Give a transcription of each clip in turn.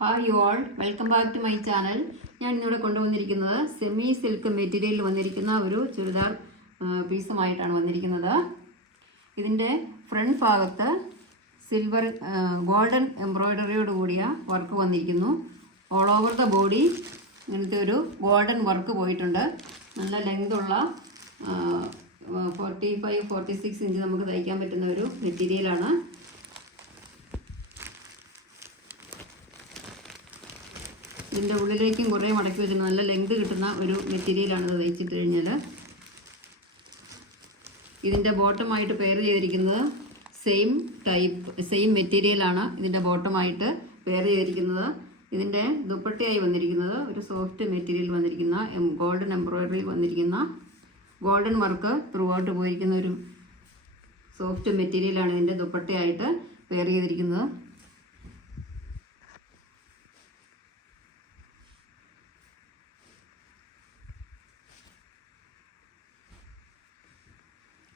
Hi all, welcome back to my channel. ഞാൻ ഇന്നിവിടെ കൊണ്ടുവന്നിരിക്കുന്നത് സെമി സിൽക്ക് മെറ്റീരിയലിൽ വന്നിരിക്കുന്ന ഒരു ചുരിദാർ പീസുമായിട്ടാണ് വന്നിരിക്കുന്നത്. ഇതിൻ്റെ ഫ്രണ്ട് ഭാഗത്ത് സിൽവർ ഗോൾഡൻ എംബ്രോയ്ഡറിയോട് കൂടിയ വർക്ക് വന്നിരിക്കുന്നു. ഓൾ ഓവർ ദ ബോഡി ഇങ്ങനത്തെ ഒരു ഗോൾഡൻ വർക്ക് പോയിട്ടുണ്ട്. നല്ല ലെങ്തുള്ള 45-46 ഇഞ്ച് നമുക്ക് തയ്ക്കാൻ പറ്റുന്ന ഒരു മെറ്റീരിയലാണ്. ഇതിൻ്റെ ഉള്ളിലേക്കും കുറേ മടക്കി വെച്ചിട്ട് നല്ല ലെങ്ത് കിട്ടുന്ന ഒരു മെറ്റീരിയലാണിത് തയ്ച്ചിട്ട് കഴിഞ്ഞാൽ. ഇതിൻ്റെ ബോട്ടമായിട്ട് പെയർ ചെയ്തിരിക്കുന്നത് സെയിം മെറ്റീരിയലാണ് ഇതിൻ്റെ ബോട്ടമായിട്ട് പെയർ ചെയ്തിരിക്കുന്നത്. ഇതിൻ്റെ ദുപ്പട്ടയായി വന്നിരിക്കുന്നത് ഒരു സോഫ്റ്റ് മെറ്റീരിയൽ വന്നിരിക്കുന്ന ഗോൾഡൻ എംബ്രോയ്ഡറിയിൽ വന്നിരിക്കുന്ന ഗോൾഡൻ വർക്ക് ത്രൂ ഔട്ട് പോയിരിക്കുന്ന ഒരു സോഫ്റ്റ് മെറ്റീരിയലാണ് ഇതിൻ്റെ ദുപ്പട്ടയായിട്ട് പെയർ ചെയ്തിരിക്കുന്നത്.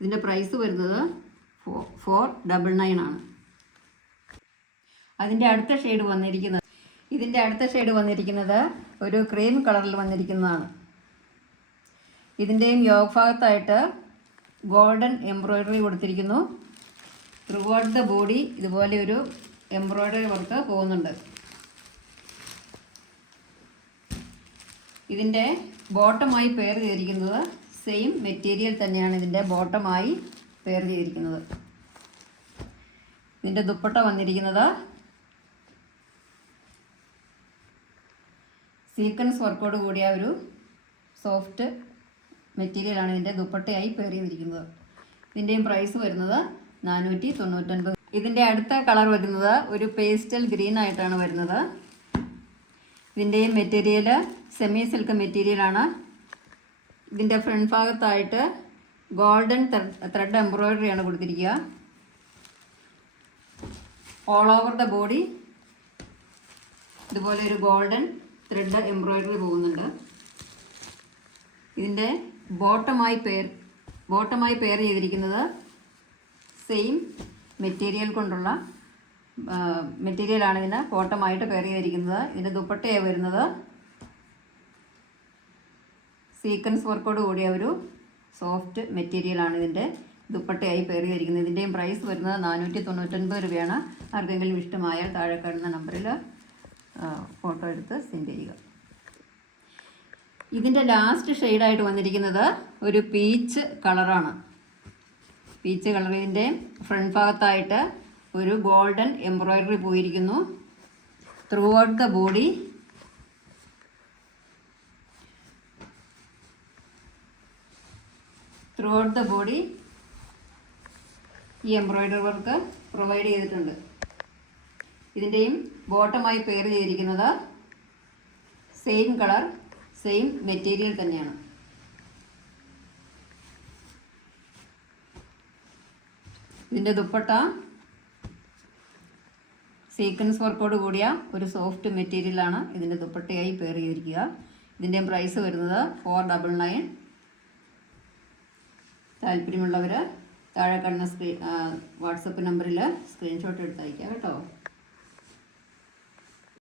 ഇതിൻ്റെ പ്രൈസ് വരുന്നത് 499 ആണ്. ഇതിൻ്റെ അടുത്ത ഷെയ്ഡ് വന്നിരിക്കുന്നത് ഒരു ക്രീം കളറിൽ വന്നിരിക്കുന്നതാണ്. ഇതിൻ്റെയും യോഗ് ഭാഗത്തായിട്ട് ഗോൾഡൻ എംബ്രോയ്ഡറി കൊടുത്തിരിക്കുന്നു. ത്രൂ ഔട്ട് ദ ബോഡി ഇതുപോലെ ഒരു എംബ്രോയ്ഡറി വർക്ക് പോകുന്നുണ്ട്. ഇതിൻ്റെ ബോട്ടമായി പെയർ ചെയ്തിരിക്കുന്നത് സെയിം മെറ്റീരിയൽ തന്നെയാണ്. ഇതിൻ്റെ ബോട്ടമായി പെയർ ചെയ്തിരിക്കുന്നത്. ഇതിൻ്റെ ദുപ്പട്ട വന്നിരിക്കുന്നത് സീക്വൻസ് വർക്കോട് കൂടിയ ഒരു സോഫ്റ്റ് മെറ്റീരിയലാണ് ഇതിൻ്റെ ദുപ്പട്ടയായി പെയർ ചെയ്തിരിക്കുന്നത്. ഇതിൻ്റെയും പ്രൈസ് വരുന്നത് 499. ഇതിൻ്റെ അടുത്ത കളർ വരുന്നത് ഒരു പേസ്റ്റൽ ഗ്രീൻ ആയിട്ടാണ് വരുന്നത്. ഇതിൻ്റെയും മെറ്റീരിയൽ സെമി സിൽക്ക് മെറ്റീരിയലാണ്. ഇതിൻ്റെ ഫ്രണ്ട് ഭാഗത്തായിട്ട് ഗോൾഡൻ ത്രെഡ് എംബ്രോയ്ഡറിയാണ് കൊടുത്തിരിക്കുക. ഓൾ ഓവർ ദ ബോഡി ഇതുപോലെ ഒരു ഗോൾഡൻ ത്രെഡ് എംബ്രോയ്ഡറി പോകുന്നുണ്ട്. ഇതിൻ്റെ ബോട്ടമായി പെയർ ചെയ്തിരിക്കുന്നത് സെയിം മെറ്റീരിയൽ കൊണ്ടുള്ള മെറ്റീരിയലാണ് ഇതിന് ബോട്ടമായിട്ട് പെയർ ചെയ്തിരിക്കുന്നത്. ഇതിൻ്റെ ദുപ്പട്ടയായി വരുന്നത് സീക്വൻസ് വർക്കോട് കൂടിയ ഒരു സോഫ്റ്റ് മെറ്റീരിയലാണ് ഇതിൻ്റെ ദുപ്പട്ടയായി പെയർ ചെയ്തിരിക്കുന്നത്. ഇതിൻ്റെയും പ്രൈസ് വരുന്നത് 499 രൂപയാണ്. ആർക്കെങ്കിലും ഇഷ്ടമായാൽ താഴെ കാണുന്ന നമ്പറിൽ ഫോട്ടോ എടുത്ത് സെൻഡ് ചെയ്യുക. ഇതിൻ്റെ ലാസ്റ്റ് ഷെയ്ഡായിട്ട് വന്നിരിക്കുന്നത് ഒരു പീച്ച് കളറാണ്. Peach colour. ഇതിൻ്റെ ഫ്രണ്ട് ഭാഗത്തായിട്ട് ഒരു ഗോൾഡൻ എംബ്രോയ്ഡറി പോയിരിക്കുന്നു. ത്രൂ ഔട്ട് ദ ബോഡി ഈ എംബ്രോയ്ഡറി വർക്ക് പ്രൊവൈഡ് ചെയ്തിട്ടുണ്ട്. ഇതിൻ്റെയും ബോട്ടമായി പെയർ ചെയ്തിരിക്കുന്നത് സെയിം കളർ സെയിം മെറ്റീരിയൽ തന്നെയാണ്. ഇതിൻ്റെ ദുപ്പട്ട സീക്വൻസ് വർക്കോട് കൂടിയ ഒരു സോഫ്റ്റ് മെറ്റീരിയലാണ് ഇതിൻ്റെ ദുപ്പട്ടയായി പെയർ ചെയ്തിരിക്കുക. ഇതിൻ്റെയും പ്രൈസ് വരുന്നത് 499. താല്പര്യമുള്ളവർ താഴെ കാണുന്ന വാട്സപ്പ് നമ്പറിൽ സ്ക്രീൻഷോട്ട് എടുത്ത് അയക്കാം കേട്ടോ.